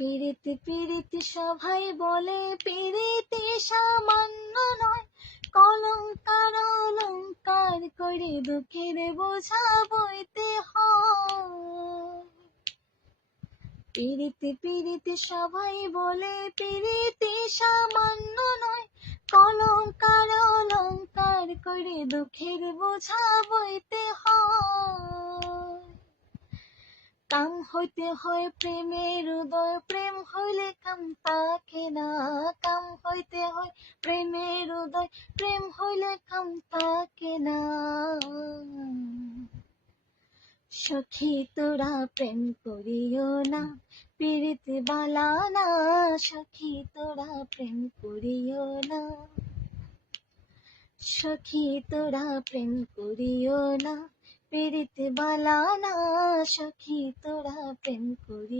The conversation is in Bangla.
পিরিতি পিরিতি সবাই বলে পিরিতি সামান্য নয়, কলঙ্কার অলঙ্কার করে দুঃখের বোঝা বইতে হয়। পিরিতি পিরিতি সবাই বলে পিরিতি সামান্য নয়, কলঙ্কার অলঙ্কার করে দুঃখের বোঝা বইতে হয়। কাম হইতে হয় প্রেমের উদয়, প্রেম হইলে কাম থাকে না। কাম হইতে হয় প্রেমের উদয়, প্রেম হইলে কাম থাকে না। সখী তোরা প্রেম করিও না, পিরিতি বালা না। সখী তোরা প্রেম করিও না, সখী তোরা প্রেম করিও না, পিরিতি বালা না। সখী তোরা প্রেম করিও